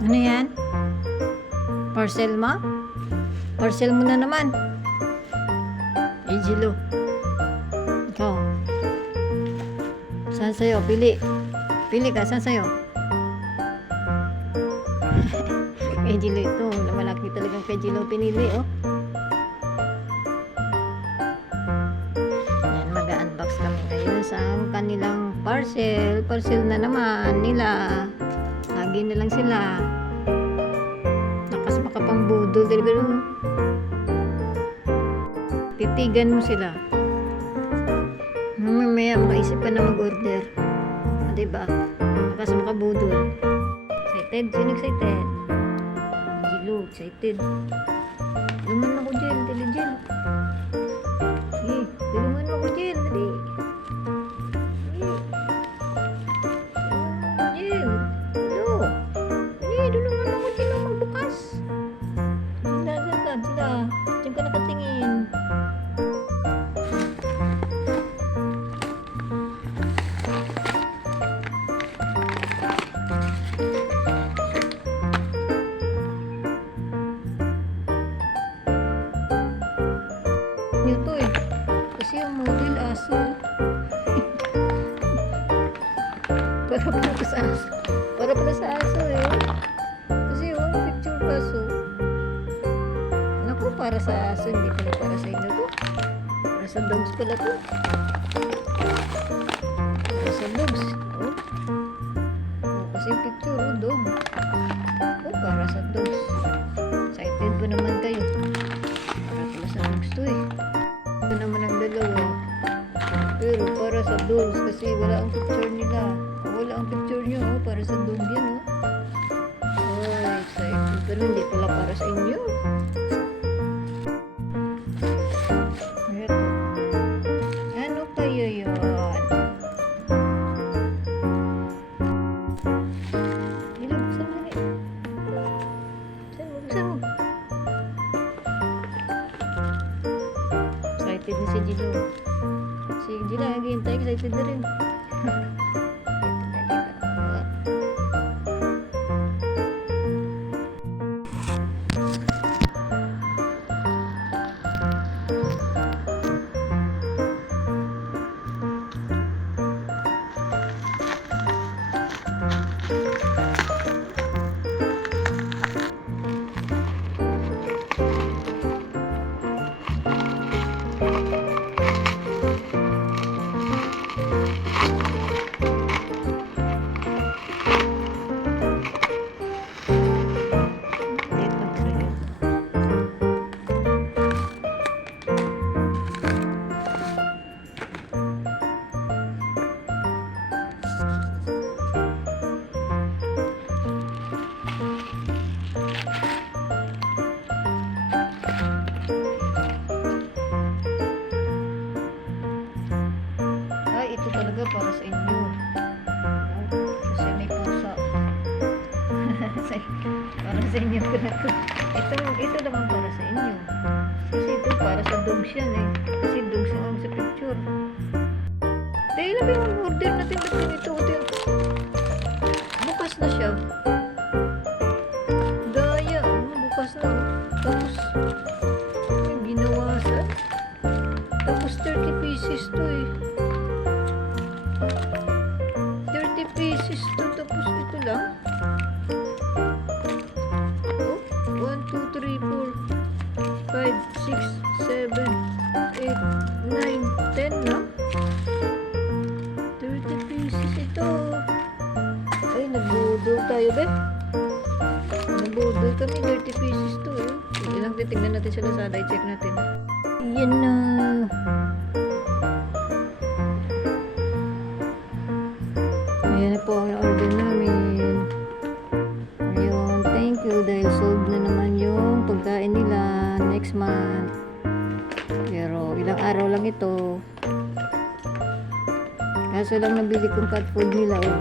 Ano yan? Parcel mo? Parcel mo na naman. Ejilo. Ikaw. Saan sa'yo? Pili. Pili ka. Saan sa'yo? Ejilo ito. Malaki talagang Ejilo pinili, oh. Yan, mag-unbox kami ngayon sa kanilang parcel. Parcel na naman nila. Lagi na lang sila. Lakas makapambudol. Titigan mo sila. Mamaya makaisip pa na mag-order. Diba? Lakas makabudol. Excited? Sino excited? Jilo, excited. Tulungan ako dyan. Dali dyan. Sige, tulungan ako dyan. Dali. Ito eh. Kasi yung model aso. Para pala sa aso. Para pala sa aso eh. Kasi yung picture aso. Naku, para sa aso. Hindi pala para sa inyo to. Para sa dogs pala to. Para sa dogs. Oh. Oh, kasi yung picture, oh, dog. Oh, para sa dogs. Excited po naman kayo. Para pala sa dogs to eh. Ito naman ang dalawa. Pero para sa dogs kasi wala ang picture nila. Wala ang picture nyo, oh, para sa dog yan, oh. Oh, excited. Pero hindi pala para sa inyo. Ito. Ano kayo yun? Dilo, buksan mo rin. Buksan mo. Excited na si Jilo. Si Jilo, naghihintay. Excited na rin. Ito talaga para sa inyo. Kasi may pusa. Para sa inyo ko na ito. Ito naman para sa inyo. Kasi ito para sa dogs yan eh. Kasi dogs yan sa picture. Dahil lang yung order natin. Ito. Bukas na siya. Daya. Bukas na. Tapos may binawasan. Tapos 30 pieces to eh. 30 pieces to, tapos ito lang. Oh, 1, 2, 3, 4, 5, 6, 7, 8, 9, 10 na. 30 pieces ito. Ay, nagbudol tayo, be. Nagbudol kami, 30 pieces to, eh. Ilang titignan natin sa Lazada, i-check natin. Yan na. Ayan na po ang order namin. Ayun, thank you dahil sold na naman yung pagkain nila next month. Pero ilang araw lang ito. Kaso lang nabili kong cat food nila. Oh.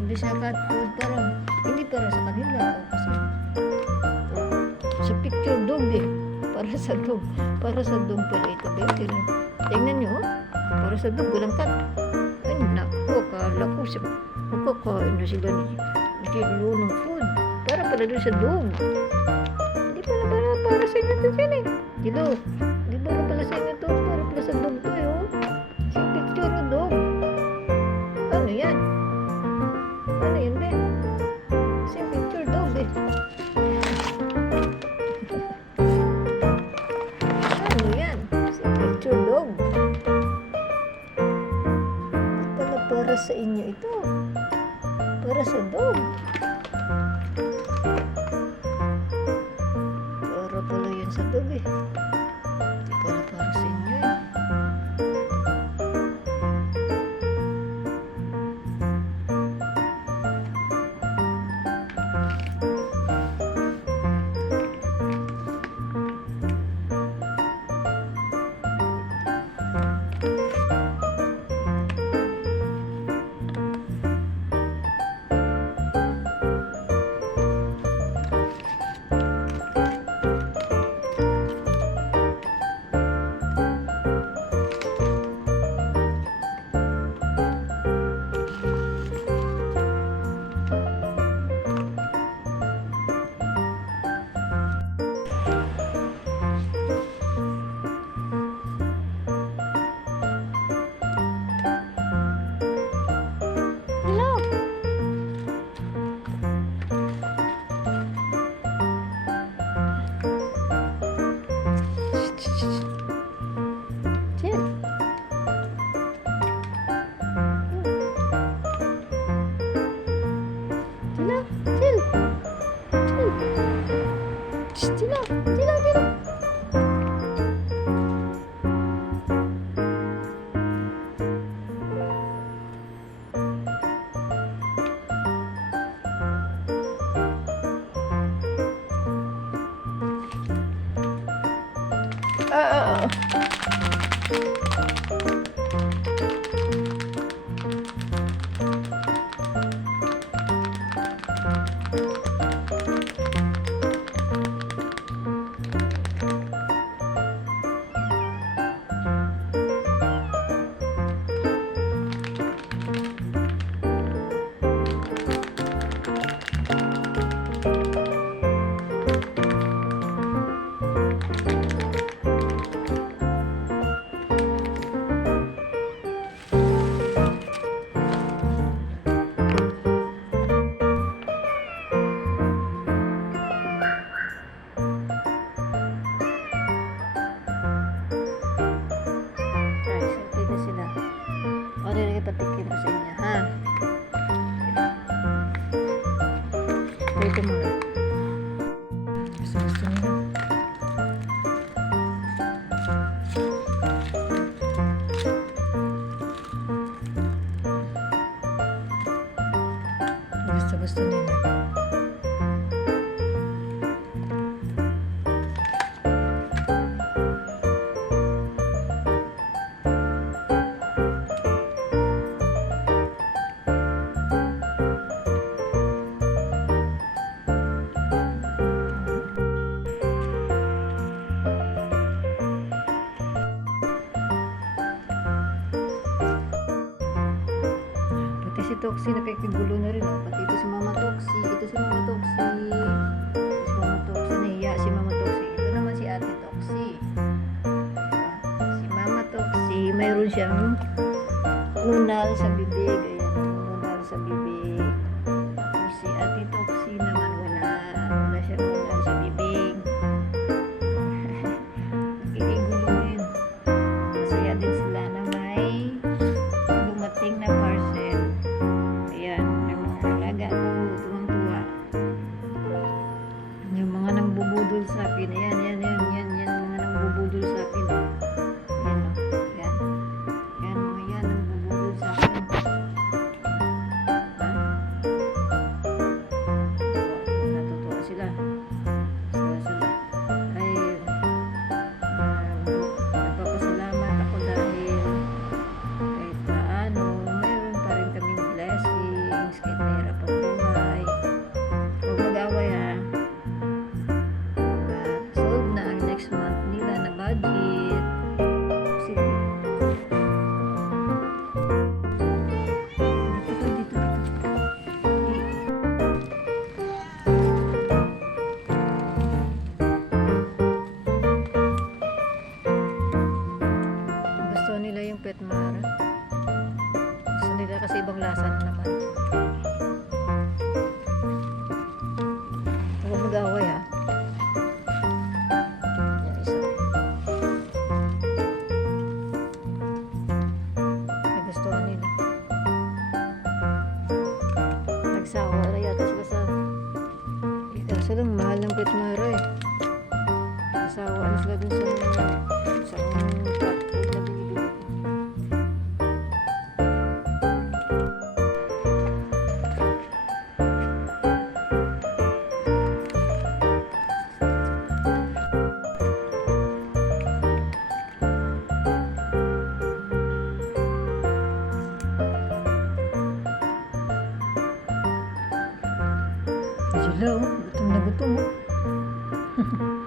Hindi siya cat food, parang hindi para sa kanila. Kasi sa picture dog eh. Para sa dog. Para sa dog pala ito. Tingnan nyo, oh. Para sa dog, walang cat. Ay, naku, kala ko siya. Magkakain na sila ni Jilo ng food. Para pala doon sa dog. Hindi pala para sa inyo to dyan eh. Jilo, hindi pala sa inyo to. Para pala sa dog to eh oh. Si picture o dog. Ano yan? Ano yan be? Si picture dog eh. Ano yan? Si picture dog. Para sa inyo ito. Para sa dog. Para pala yun sa dog eh. Hindi pala para sa inyo eh. Patikin ko sa inyo, ha? Ito muna. Gusto nyo. Gusto nyo. Si Toxie nakikigulo na rin oh. Pati ito si Mama Toxie. Ito si Mama Toxie. Si Mama Toxie. Nahiya si Mama Toxie. Ito naman si Ate Toxie. Si Mama Toxie, mayroon siyang nunal sa bibig. Ayan, nunal sa bibig. Tapos si Ate Toxie naman wala siyang nunal sa bibig. Nakikigulo din. Masaya din sila na may dumating na parcel. Yung mga nangbubudol sa akin, yan, mga nangbubudol sa akin. Yan, nangbubudol sa akin. Kuya at Mara. Gusto nila kasi ibang lasa na naman. Huwag mag-away ha. Yan isa. Nagustuhan nila. Nagsawa na yata sila sa... Kaso lang, mahal ng Kuya at Mara eh. Nagsawa na sila dun sa cat food na binibili ko. Sila oh, gutom na gutom oh.